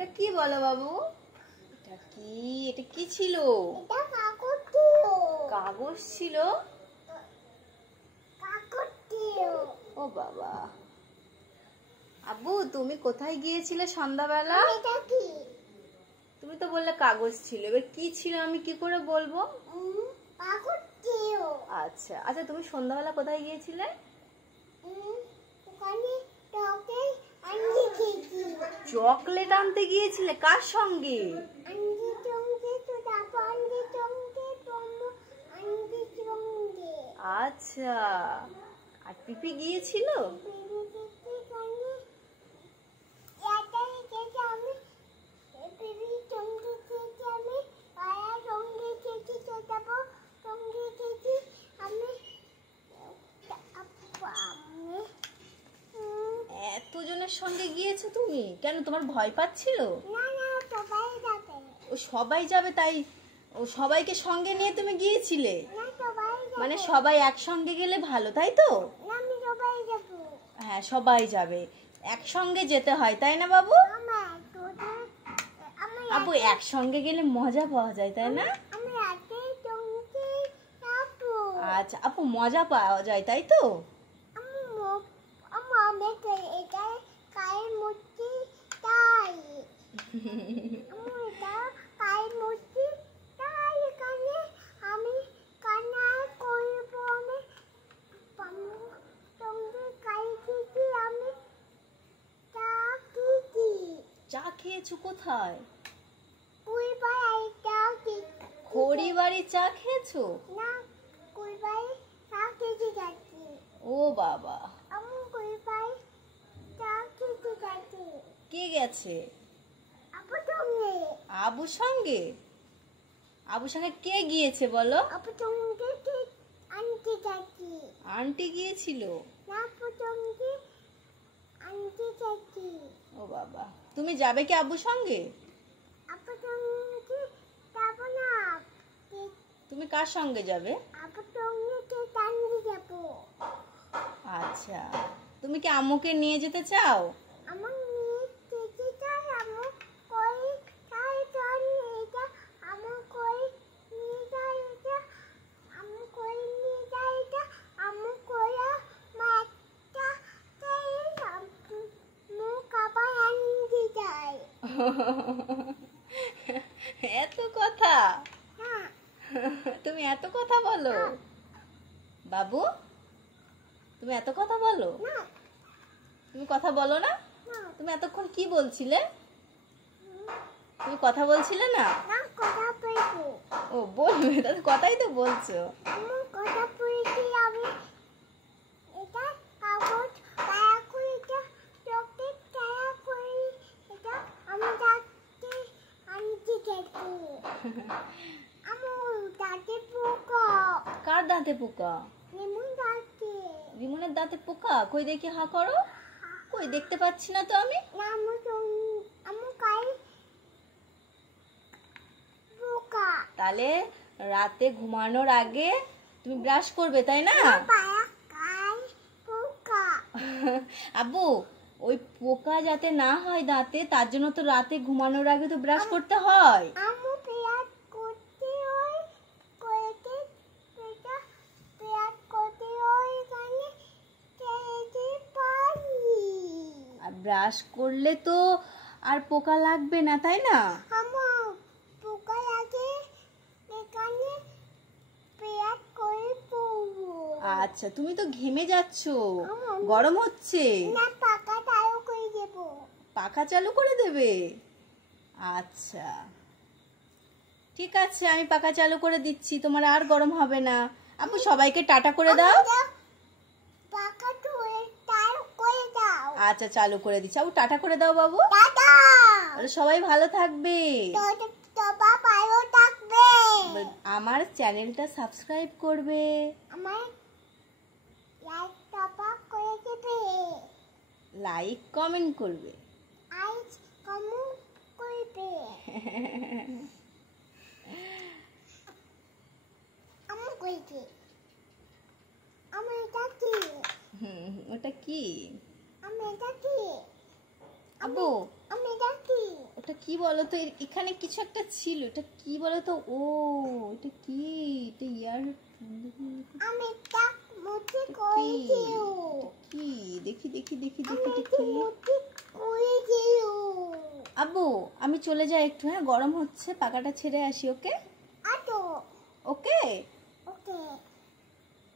ওটা কি বলো বাবু? এটা কি? এটা কি ছিল? এটা কাগজ ছিল। কাগজ ছিল? কাগজ ছিল। ও বাবা। আব্বু তুমি কোথায় গিয়েছিলে সন্ধ্যাবেলা? এটা কি? তুমি তো বললে কাগজ ছিল, এবার কি ছিল আমি কি করে বলবো? কাগজ ছিল। আচ্ছা আচ্ছা, তুমি সন্ধ্যাবেলা কোথায় গিয়েছিলে? ওখানে চকলেট আনতে গেছি। চকলেট আনতে গিয়েছিলে? কার সঙ্গে? আনতে সঙ্গে তো তারপর আনতে সঙ্গে তোমার আনতে সঙ্গে। আচ্ছা, আর পিপি গিয়েছিল? এতজনের সঙ্গে গিয়েছো তুমি? কেন, তোমার ভয় পাচ্ছিল? ও সবাই যাবে তাই ও সবাইকে সঙ্গে নিয়ে তুমি গিয়েছিলে? মানে সবাই একসঙ্গে গেলে ভালো, তাই তো? হ্যাঁ সবাই যাবে, একসঙ্গে যেতে হয় তাই না বাবু? আপু একসঙ্গে গেলে মজা পাওয়া যায় তাই না? আচ্ছা আপু মজা পাওয়া যায় তাই তো? চা খেয়েছো কোথায়? খড়িবাড়ি চা খেয়েছো? ও বাবা, কে গেছে? আবুর সঙ্গে? আবুর সঙ্গে কে গিয়েছে বলো? আন্টি গিয়েছিল? ও বাবা, তুমি যাবে কি আব্বুর সঙ্গে? তুমি কার সঙ্গে যাবে? আচ্ছা, তুমি কি আম্মুকে নিয়ে যেতে চাও? এত কথা? তুমি এত কথা বলো বাবু? তুমি এত কথা বলো? তুমি কথা বলো না? তুমি এতক্ষণ কি বলছিলে? তুমি কথা বলছিলে না? ও বলবে, তাহলে কথাই তো বলছো। কার দাঁতে পোকা? রিমনের দাঁতে পোকা? কই দেখি, হা করো। কই দেখতে পাচ্ছি না তো আমি। তাহলে রাতে ঘুমানোর আগে তুমি ব্রাশ করবে তাই না? আব্বু ওই পোকা যাতে না হয় দাঁতে, তার জন্য তো রাতে ঘুমানোর আগে তো ব্রাশ করতে হয়। আর ব্রাশ করলে তো আর পোকা লাগবে না তাই না? আচ্ছা, তুমি তো ঘেমে যাচ্ছো, গরম হচ্ছে। পাখা চালু করে দেবে? আচ্ছা ঠিক আছে, আমি পাখা চালু করে দিচ্ছি, তোমার আর গরম হবে না। আপু সবাইকে টাটা করে দাও। আচ্ছা চালু করে দিচ্ছি, আপু টাটা করে দাও বাবু। সবাই ভালো থাকবে, আমার চ্যানেলটা সাবস্ক্রাইব করবে, লাইক কমেন্ট করবে। ওটা কি? আব্বু ওটা এটা কি বলো তো? এখানে কিছু একটা ছিল, এটা কি বলো তো? ও এটা কি? এটা ইয়ার আমি তা মুঠি করেছি। কি? দেখি দেখি দেখি দেখি আমি দেখি। মুঠি করেছি। আব্বু আমি চলে যাই একটু, হ্যাঁ গরম হচ্ছে, পাখাটা ছেড়ে আসি। ওকে আতো ওকে। ওকে